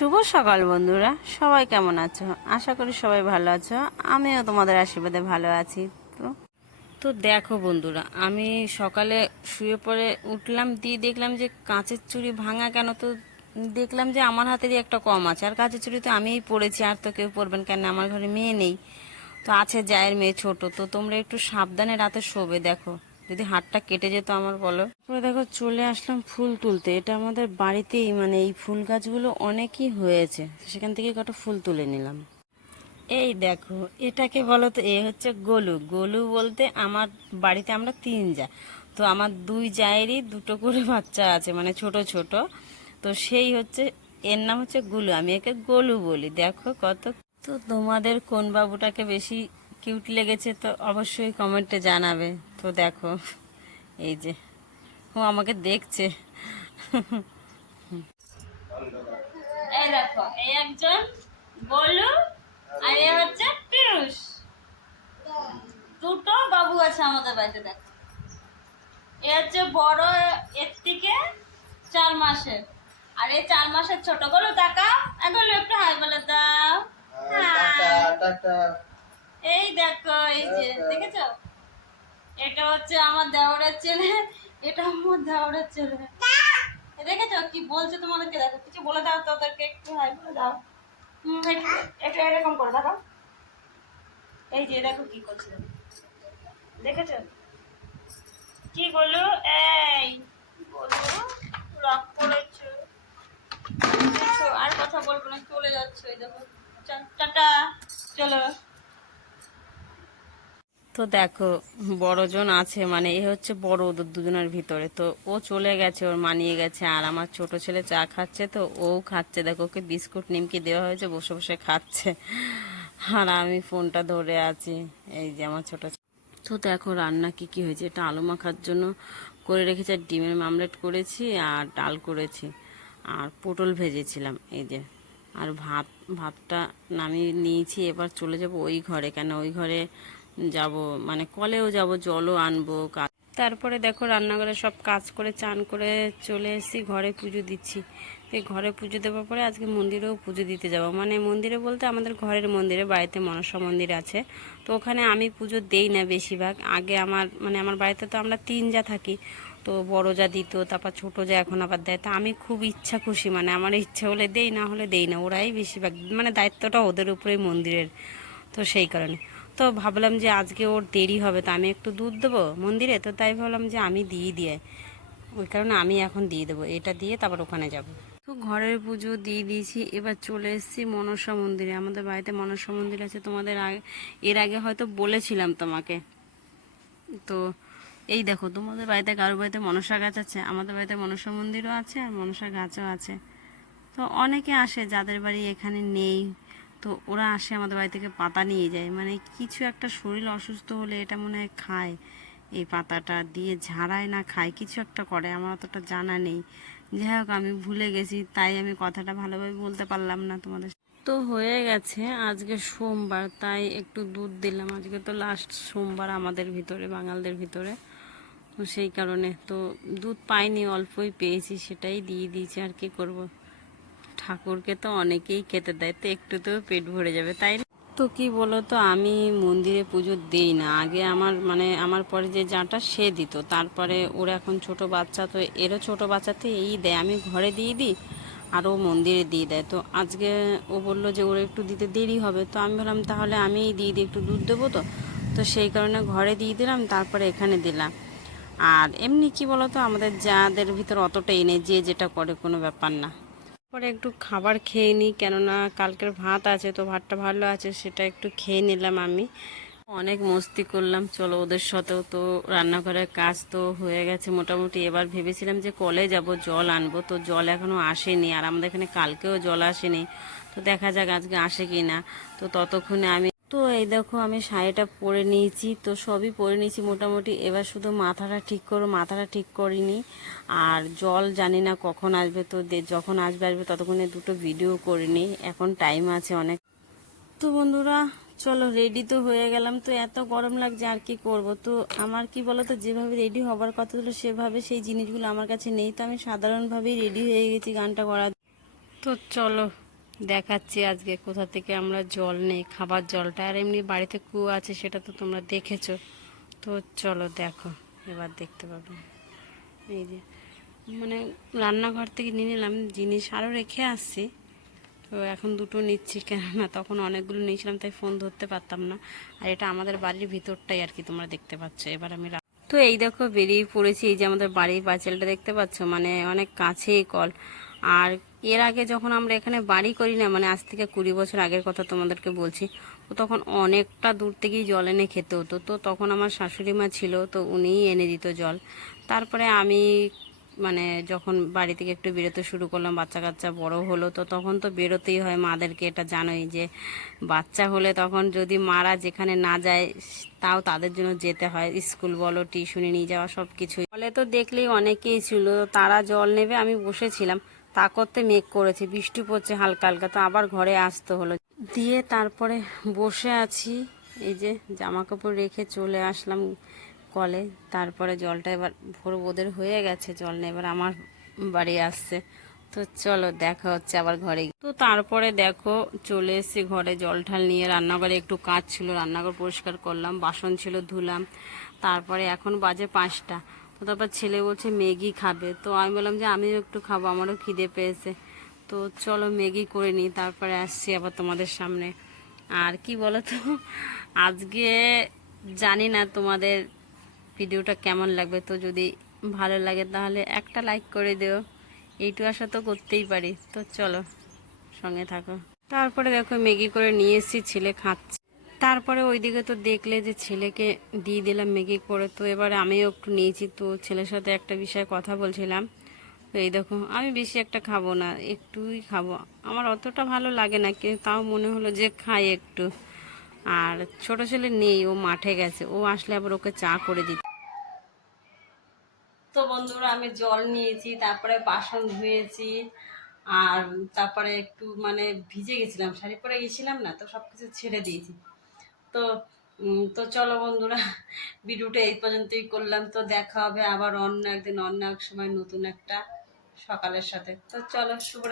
শুভ সকাল বন্ধুরা, সবাই কেমন আছো? আশা করি সবাই ভালো আছো। আমিও তোমাদের আশীর্বাদে ভালো আছি। তো তো দেখো বন্ধুরা, আমি সকালে শুয়ে পড়ে উঠলাম, দিয়ে দেখলাম যে কাঁচের চুড়ি ভাঙা কেন। তো দেখলাম যে আমার হাতেরই একটা কম আছে, আর কাঁচের চুড়ি তো আমিই পড়েছি, আর তো কেউ পরবেন কেন? আমার ঘরে মেয়ে নেই, তো আছে জায়ের মেয়ে ছোট। তো তোমরা একটু সাবধানে রাতে শোবে, দেখো যদি হাতটা কেটে যেত আমার, বলো। তারপরে দেখো চলে আসলাম ফুল তুলতে। এটা আমাদের বাড়িতেই, মানে এই ফুল গাছগুলো অনেকই হয়েছে, সেখান থেকে কত ফুল তুলে নিলাম। এই দেখো, এটাকে বলো তো, এ হচ্ছে গোলু। গোলু বলতে আমার বাড়িতে আমরা তিন যা, তো আমার দুই জায়েরই দুটো করে বাচ্চা আছে, মানে ছোট ছোট। তো সেই হচ্ছে, এর নাম হচ্ছে গুলু, আমি একে গোলু বলি। দেখো কত। তো তোমাদের কোন বাবুটাকে বেশি কিউট লেগেছে তো অবশ্যই কমেন্টে জানাবে। তো দেখো, এই যে ও আমাকে দেখছে। এই দেখো, এই একজন গোলু, আর এ হচ্ছে পিরুষ। দুটো বাবু আছে আমাদের বাড়িতে। দেখো, এ হচ্ছে বড়, এর থেকে 4 মাসের, আর এই 4 মাসের ছোট। গোলু তাকাও, গোলু একটু হাই বলে দাও। এই দেখো, এই যে দেখেছো, এটা হচ্ছে আমার দেওরের ছেলে, এটা আমার দেওরের ছেলে। দেখেছো কি বলছে তোমাদেরকে? দেখো, কিছু বলে দাও তো ওদেরকে, একটু হাই বলে দাও। একটু এরকম করে দেখো, এই যে দেখো কি করছে, দেখেছো কি বলো? এই বলো, রাগ করেছো, আর কথা বলবো না, চলে যাচ্ছে। এই দেখো, টাটা, চলো। তো দেখো, বড়জন আছে, মানে এ হচ্ছে বড় ওদের দুজনের ভিতরে। তো ও চলে গেছে, ওর মানিয়ে গেছে, আর আমার ছোট ছেলে চা খাচ্ছে, তো ও খাচ্ছে। দেখো, ওকে বিস্কুট নিমকি দেওয়া হয়েছে, বসে বসে খাচ্ছে, আর আমি ফোনটা ধরে আছি। এই যে আমার ছোট। তো দেখো রান্না কি কি হয়েছে। এটা আলু মাখার জন্য করে রেখেছি, আর ডিমের মামলেট করেছি, আর ডাল করেছি, আর পটল ভেজেছিলাম। এই যে, আর ভাতটা নামিয়ে নিয়েছি। এবার চলে যাব ওই ঘরে, কেন ওই ঘরে যাব, মানে কলেও যাব, জলও আনবো। তারপরে দেখো রান্নাঘরে সব কাজ করে চান করে চলে এসেছি, ঘরে পুজো দিচ্ছি। এই ঘরে পুজো দেওয়ার পরে আজকে মন্দিরেও পুজো দিতে যাব, মানে মন্দিরে বলতে আমাদের ঘরের মন্দিরে, বাড়িতে মনসা মন্দির আছে। তো ওখানে আমি পুজো দেই না বেশিরভাগ। আগে আমার বাড়িতে তো আমরা তিন যা থাকি, তো বড় যা দিত, তারপর ছোট যা এখন আবার দেয়। তা আমি খুব ইচ্ছা খুশি, মানে আমার ইচ্ছে হলে দেই, না হলে দেই না। ওরাই বেশিরভাগ, মানে দায়িত্বটা ওদের উপরেই মন্দিরের। তো সেই কারণে তো ভাবলাম যে আজকে ওর দেরি হবে, তো আমি একটু দুধ দেবো মন্দিরে, তো তাই ভাবলাম যে আমি দিয়ে ওই কারণে আমি এখন দিয়ে দেবো, এটা দিয়ে তারপর ওখানে যাব। তো ঘরের পুজো দিয়ে দিয়েছি, এবার চলে এসেছি মনসা মন্দিরে। আমাদের বাড়িতে মনসা মন্দির আছে, তোমাদের এর আগে হয়তো বলেছিলাম তোমাকে। তো এই দেখো, তোমাদের বাড়িতে কারোর বাড়িতে মনসা গাছ আছে, আমাদের বাড়িতে মনসা মন্দিরও আছে, আর মনসা গাছও আছে। তো অনেকে আসে যাদের বাড়ি এখানে নেই, তো ওরা আসে আমাদের বাড়ি থেকে পাতা নিয়ে যায়, মানে কিছু একটা শরীর অসুস্থ হলে এটা মনে হয় খায়, এই পাতাটা দিয়ে ঝাড়ায় না খায়, কিছু একটা করে, আমার অতটা জানা নেই। যাই হোক, আমি ভুলে গেছি, তাই আমি কথাটা ভালোভাবে বলতে পারলাম না তোমাদের। তো হয়ে গেছে, আজকে সোমবার, তাই একটু দুধ দিলাম। আজকে তো লাস্ট সোমবার আমাদের ভিতরে, বাঙালদের ভিতরে। তো সেই কারণে তো দুধ পাইনি, অল্পই পেয়েছি, সেটাই দিয়ে দিয়েছি। আর কি করব, ঠাকুরকে তো অনেকেই খেতে দেয়, তো একটুতেও পেট ভরে যাবে, তাই না? তো কি বলো তো, আমি মন্দিরে পুজো দেই না। আগে আমার পরে যে যাটা সে দিত, তারপরে ওরা এখন ছোট বাচ্চা, তো এরও ছোট বাচ্চাতে এই দেয়, আমি ঘরে দিয়ে দিই আর ও মন্দিরে দিয়ে দেয়। তো আজকে ও বললো যে ওরা একটু দিতে দেরি হবে, তো আমি ভাবলাম তাহলে আমিই দিয়ে দিই, একটু দুধ দেবো। তো তো সেই কারণে ঘরে দিয়ে দিলাম, তারপরে এখানে দিলাম। আর এমনি কি বলতো, আমাদের যাদের ভিতর অতটাই নেই, যে যেটা করে কোনো ব্যাপার না। পরে একটু খাবার খেয়ে নিই, কেননা কালকের ভাত আছে, তো ভাতটা ভালো আছে, সেটা একটু খেয়ে নিলাম আমি। অনেক মস্তি করলাম, চলো ওদের সাথেও। তো রান্নাঘরের কাজ তো হয়ে গেছে মোটামুটি। এবার ভেবেছিলাম যে কলে যাব, জল আনবো, তো জল এখনও আসেনি, আর আমাদের এখানে কালকেও জল আসেনি। তো দেখা যাক আজকে আসে কি না। তো ততক্ষণে তো এই দেখো, আমি শাড়িটা পরে নিয়েছি, তো সবই পরে নিয়েছি মোটামুটি। এবার শুধু মাথাটা ঠিক করো, মাথাটা ঠিক করিনি। আর জল জানি না কখন আসবে, তো যখন আসবে ততক্ষণে দুটো ভিডিও করে নিই, এখন টাইম আছে অনেক। তো বন্ধুরা, চলো রেডি তো হয়ে গেলাম। তো এত গরম লাগছে, আর কি করব। তো আমার কি বলো তো, যেভাবে রেডি হবার কথা ছিল সেভাবে সেই জিনিসগুলো আমার কাছে নেই, তো আমি সাধারণভাবেই রেডি হয়ে গেছি গানটা করার। তো চলো দেখাচ্ছি আজকে কোথা থেকে আমরা জল নেই, খাবার জলটা। আর এমনি বাড়িতে কুয়ো আছে, সেটা তো তোমরা দেখেছো। তো চলো দেখো, এবার দেখতে পাবে। এই যে মানে রান্নাঘর থেকে নিয়ে নিলাম জিনিস, আরও রেখে আসছি। তো এখন দুটো নিচ্ছি, কেননা তখন অনেকগুলো নিয়েছিলাম, তাই ফোন ধরতে পারতাম না। আর এটা আমাদের বাড়ির ভিতরটাই আর কি, তোমরা দেখতে পাচ্ছ। এবার আমি তো এই দেখো বেরিয়ে পড়েছি। এই যে আমাদের বাড়ির পাঁচিলটা দেখতে পাচ্ছ, মানে অনেক কাছেই কল। আর এর আগে যখন আমরা এখানে বাড়ি করি না, মানে আজ থেকে 20 বছর আগের কথা তোমাদেরকে বলছি, তো তখন অনেকটা দূর থেকেই জল এনে খেতে হতো। তো তখন আমার শাশুড়ি মা ছিল, তো উনিই এনে দিত জল। তারপরে আমি মানে যখন বাড়ি থেকে একটু বেরোতে শুরু করলাম, বাচ্চা কাচ্চা বড় হলো, তো তখন তো বেরোতেই হয় মাদেরকে, এটা জানোই যে বাচ্চা হলে তখন যদি মারা যেখানে না যায়, তাও তাদের জন্য যেতে হয়। স্কুল বলো, টিউশনে নিয়ে যাওয়া, সব কিছুই। ফলে তো দেখলেই অনেকেই ছিল, তারা জল নেবে, আমি বসেছিলাম। তা করতে মেঘ করেছে, বৃষ্টি পড়ছে হালকা হালকা, তো আবার ঘরে আসতে হলো। দিয়ে তারপরে বসে আছি, এই যে জামা কাপড় রেখে চলে আসলাম কলে। তারপরে জলটা এবার ভোর ওদের হয়ে গেছে জল নিয়ে, এবার আমার বাড়ি আসছে। তো চলো দেখা হচ্ছে আবার ঘরে গিয়ে। তো তারপরে দেখো চলে এসেছি ঘরে, জল ঢাল নিয়ে। রান্নাঘরে একটু কাজ ছিল, রান্নাঘর পরিষ্কার করলাম, বাসন ছিল ধুলাম। তারপরে এখন বাজে 5টা। তো তারপর ছেলে বলছে ম্যাগি খাবে, তো আমি বললাম যে আমিও একটু খাবো, আমারও খিদে পেয়েছে। তো চলো ম্যাগি করে নিই, তারপরে আসছি আবার তোমাদের সামনে। আর কি বলো তো, আজকে জানি না তোমাদের ভিডিওটা কেমন লাগবে। তো যদি ভালো লাগে তাহলে একটা লাইক করে দিও, এইটু আশা তো করতেই পারি। তো চলো সঙ্গে থাকো। তারপরে দেখো ম্যাগি করে নিয়ে এসেছি, ছেলে খাচ্ছে। তারপরে ওইদিকে তো দেখলে যে ছেলেকে দিয়ে দিলাম ম্যাগি করে। তো এবারে আমিও একটু নিয়েছি, তো ছেলের সাথে একটা বিষয়ে কথা বলছিলাম। তো এই দেখো আমি বেশি একটা খাবো না, একটুই খাবো। আমার অতটা ভালো লাগে না, কিন্তু তাও মনে হলো যে খাই একটু। আর ছোট ছেলে নেই, ও মাঠে গেছে, ও আসলে আবার ওকে চা করে দিতে। তো বন্ধুরা আমি জল নিয়েছি, তারপরে বাসন ধুয়েছি। আর তারপরে একটু মানে ভিজে গেছিলাম, শাড়ি পরে গেছিলাম না, তো সব কিছু ছেড়ে দিয়েছি। তো তো চলো বন্ধুরা, ভিডিওটা এই পর্যন্তই করলাম। তো দেখা হবে আবার অন্য একদিন, অন্য এক সময়, নতুন একটা সকালের সাথে। তো চলো, শুভ